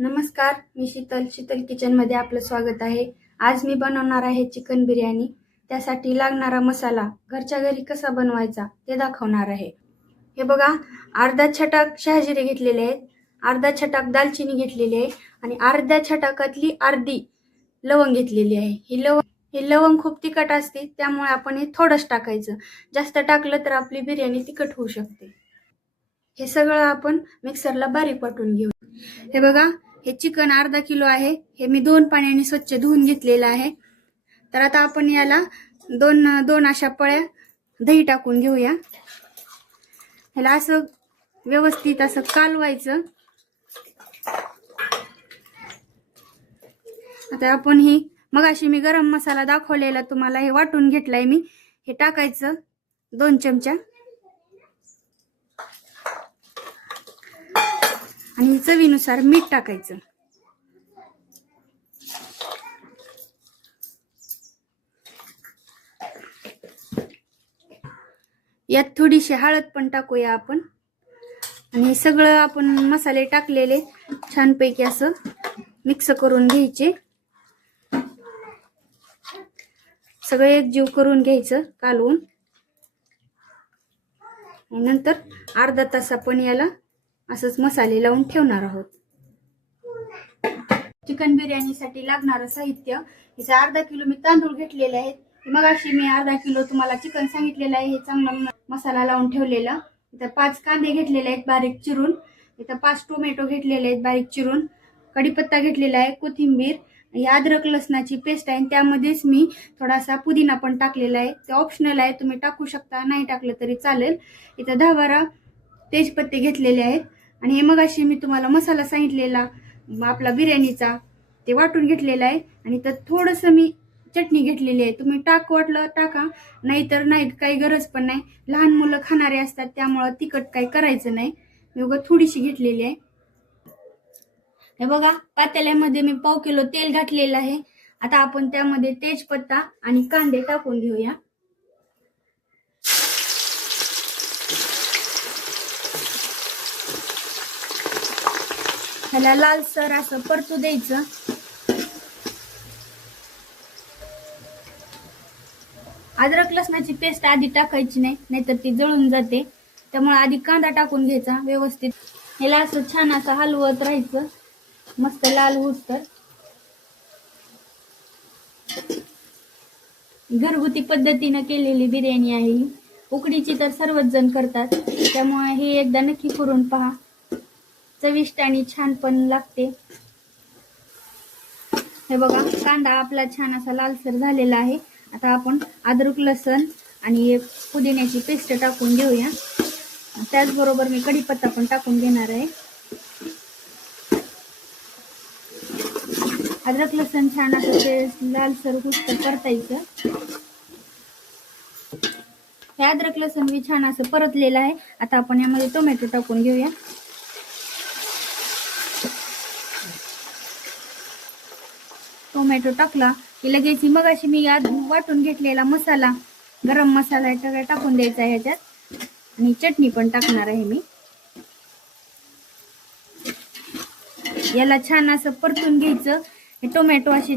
नमस्कार, मी शीतल किचन मध्ये आपलं स्वागत आहे। आज मी बनवणार आहे चिकन बिर्याणी। त्यासाठी लागणारा मसाला घरच्या घरी कसा बनवायचा ते दाखवणार आहे। हे बघा, अर्धा छटाक शहाजिरे घेतलेले आहेत, अर्धा छटाक दालचिनी घेतलेली आहे आणि अर्ध्या छटाकातली अर्धी लवंग घेतलेली आहे। ही लवंग खूप तिखट असते, त्यामुळे आपण हे थोडंच टाकायचं। जास्त टाकलं तर आपली बिर्याणी तिखट होऊ शकते। हे सगळं आपण मिक्सरला बारीक वाटून घेऊ। हे बघा, हे चिकन अर्धा किलो आहे। हे मी 2 पाण्याने स्वच्छ धुवून घेतलेलं आहे। तर आता आपण याला दोन अशा पळ्या दही टाकून घेऊया। ह्याला असं व्यवस्थित असं कालवायचं। आता आपण मगाशी मी गरम मसाला दाखवलेला तुम्हाला हे वाटून घेतलाय मी। हे टाकायचं 2 चमचा आणि चवीनुसार मीठ टाकायचं। यात थोडीशी हळद पण टाकूया आपण। आणि हे सगळं आपण मसाले टाकलेले छानपैकी असं मिक्स करून घ्यायचे। सगळे एकजीव करून घ्यायचं कालवून। नंतर अर्धा तास आपण याला असंच मसाले लावून ठेवणार आहोत। चिकन बिर्याणीसाठी लागणारं साहित्य, इथे अर्धा किलो मी तांदूळ घेतलेले आहेत। मगाशी मी अर्धा किलो तुम्हाला चिकन सांगितलेलं आहे, हे चांगला मसाला लावून ठेवलेला। इथे 5 कांदे घेतलेले आहेत बारीक चिरून, इथे 5 टोमॅटो घेतलेले आहेत बारीक चिरून, कढीपत्ता घेतलेला आहे, कोथिंबीर, ही अद्रक लसणाची पेस्ट आहे, त्यामध्येच मी थोडासा पुदिना पण टाकलेला आहे। ते ऑप्शनल आहे, तुम्ही टाकू शकता, नाही टाकलं तरी चालेल। इथे 10-12 तेजपत्ते घेतलेले आहेत आणि हे मगाशी मी तुम्हाला मसाला सांगितलेला आपला बिर्याणीचा ते वाटून घेतलेला आहे। आणि तर थोडंसं मी चटणी घेतलेली आहे, तुम्ही वाटलं टाका, नाहीतर नाही, काही गरज पण नाही। लहान मुलं खाणारे असतात, त्यामुळे तिखट काही करायचं नाही। मी उगाच थोडीशी घेतलेली आहे। हे बघा, पातेल्यामध्ये मी पाव किलो तेल घातलेलं आहे। आता आपण त्यामध्ये तेजपत्ता आणि कांदे टाकून घेऊया। ह्याला लालसर असं परतू द्यायचं। अद्रक लसणाची पेस्ट आधी टाकायची नाही, नाहीतर ती जळून जाते। त्यामुळे आधी कांदा टाकून घ्यायचा व्यवस्थित। ह्याला असं छान असं हलवत राहायचं, मस्त लाल होतं। घरगुती पद्धतीने केलेली बिर्याणी आहे ही। उकडीची तर सर्वच जण करतात, त्यामुळे हे एकदा नक्की करून पहा, चविष्ट आणि छान पण लागते। हे बघा, कांदा आपला छान असा लालसर झालेला आहे। आता आपण अद्रक लसण आणि पुदिन्याची पेस्ट टाकून घेऊया। त्याचबरोबर मी कढीपत्ता पण टाकून घेणार आहे। अद्रक लसण छान असं ते लालसर हुसत परतायचं। हे अद्रक लसण मी छान असं परतलेलं आहे। आता आपण यामध्ये टोमॅटो टाकून घेऊया। टोमॅटो टाकला की लगेच मगाशी मी वाटून घेतलेला मसाला, गरम मसाला सगळं टाकून द्यायचा आहे ह्याच्यात। आणि चटणी पण टाकणार आहे मी। याला छान असं परतून घ्यायचं। हे टोमॅटो असे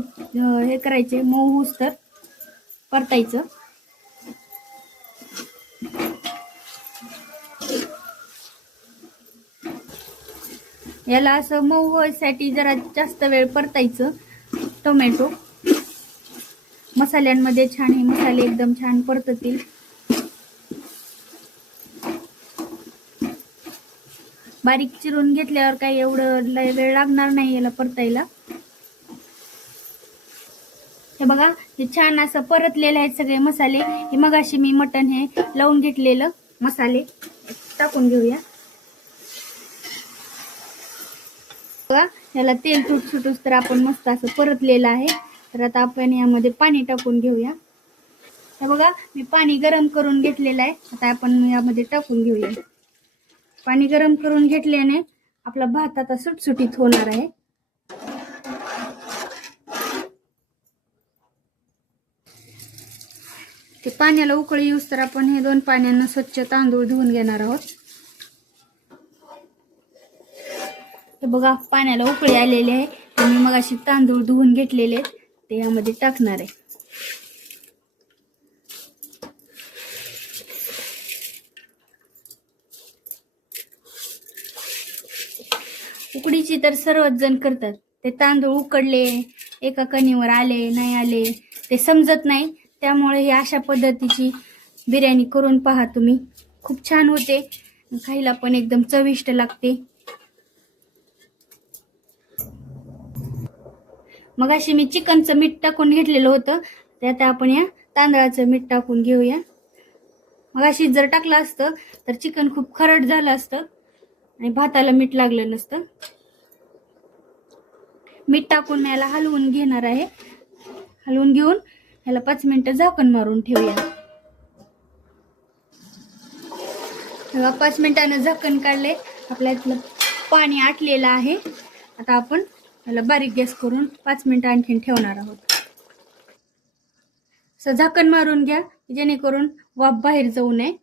हे करायचे, मऊ होऊस्तर परतायचं। याला असं मऊ होण्यासाठी जरा जास्त वेळ परतायचं टोमॅटो। मसाल्यांमध्ये छान हे मसाले एकदम छान परततील। बारीक चिरून घेतल्यावर काही एवढं वेळ लागणार नाही याला परतायला। हे बघा, हे छान असं परतलेले आहेत सगळे मसाले। हे मगाशी मी मटण हे लावून घेतलेलं मसाले टाकून घेऊया। बघा, याला तेल सुटूस तर आपण मस्त असं परतलेलं आहे। तर आता आपण यामध्ये पाणी टाकून घेऊया। हे बघा, मी पाणी गरम करून घेतलेलं आहे, आता आपण यामध्ये टाकून घेऊया। पाणी गरम करून घेतल्याने आपला भात आता सुटसुटीत होणार आहे। ते पाण्याला उकळी येऊस तर आपण हे 2 पाण्यानं स्वच्छ तांदूळ धुवून घेणार आहोत। हे बघा पाण्याला उकळी आलेली आहे. तर मी मगाशी तांदूळ धुवून घेतलेले आहेत ते यामध्ये टाकणार आहे. उकडीची तर सर्वच जण करतात. ते तांदूळ उकडले, एका कणीवर आले नाही आले ते समजत नाही. त्यामुळे ही अशा पद्धतीची बिर्याणी करून पहा तुम्ही. खूप छान होते, खायला पण एकदम चविष्ट लागते. मग अशी मी चिकनचं मीठ टाकून घेतलेलं होतं, त्यात आपण या तांदळाचं मीठ टाकून घेऊया. मग अशी जर टाकलं असतं तर चिकन खूप खरड झालं असतं आणि भाताला मीठ लागलं नसतं. मीठ टाकून मी याला हलवून घेणार आहे. हलवून घेऊन याला 5 मिनिटं झाकण मारून ठेवूया. 5 मिनिटानं झाकण काढले, आपल्यातलं पाणी आटलेलं आहे. आता आपण याला बारीक गॅस करून 5 मिनिटं आणखीन ठेवणार आहोत. असं झाकण मारून घ्या जेणेकरून वाफ बाहेर जाऊ नये.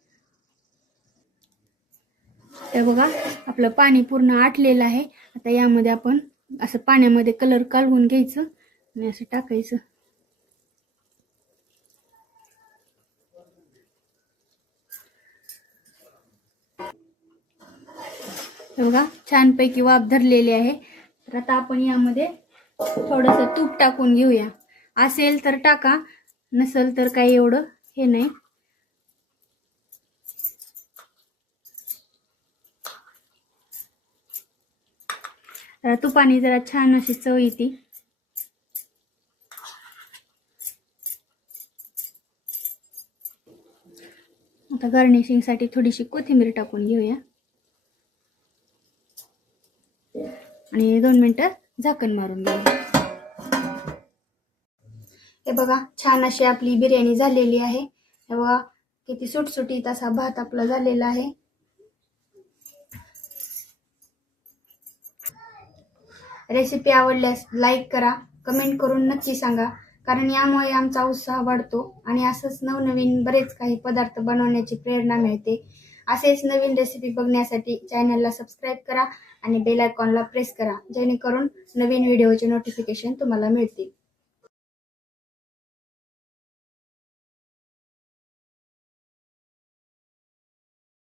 तर बघा आपलं पाणी पूर्ण आटलेलं आहे. आता यामध्ये आपण असं पाण्यामध्ये कलर काढून घ्यायचं आणि असं टाकायचं. बघा छानपैकी वाफ धरलेली आहे. तर आता आपण यामध्ये थोडंसं तूप टाकून घेऊया. असेल तर टाका, नसेल तर काही एवढं हे नाही. तुपाने जरा छान अशी चव येते. आता गार्निशिंग साठी थोडीशी कोथिंबीर टाकून घेऊया आणि 2 मिनिटं झाकण मारून घेऊया. हे बघा छान अशी आपली बिर्याणी झालेली आहे. हे बघा किती सुटसुटीत असा भात आपला झालेला आहे. रेसिपी आवडल्यास लाईक करा, कमेंट करून नक्की सांगा, कारण यामुळे आमचा उत्साह वाढतो आणि असंच नवनवीन बरेच काही पदार्थ बनवण्याची प्रेरणा मिळते. असेच नवीन रेसिपी बघण्यासाठी चॅनलला सबस्क्राईब करा आणि बेल आयकॉनला प्रेस करा, जेणेकरून नवीन व्हिडिओचे नोटिफिकेशन तुम्हाला मिळतील.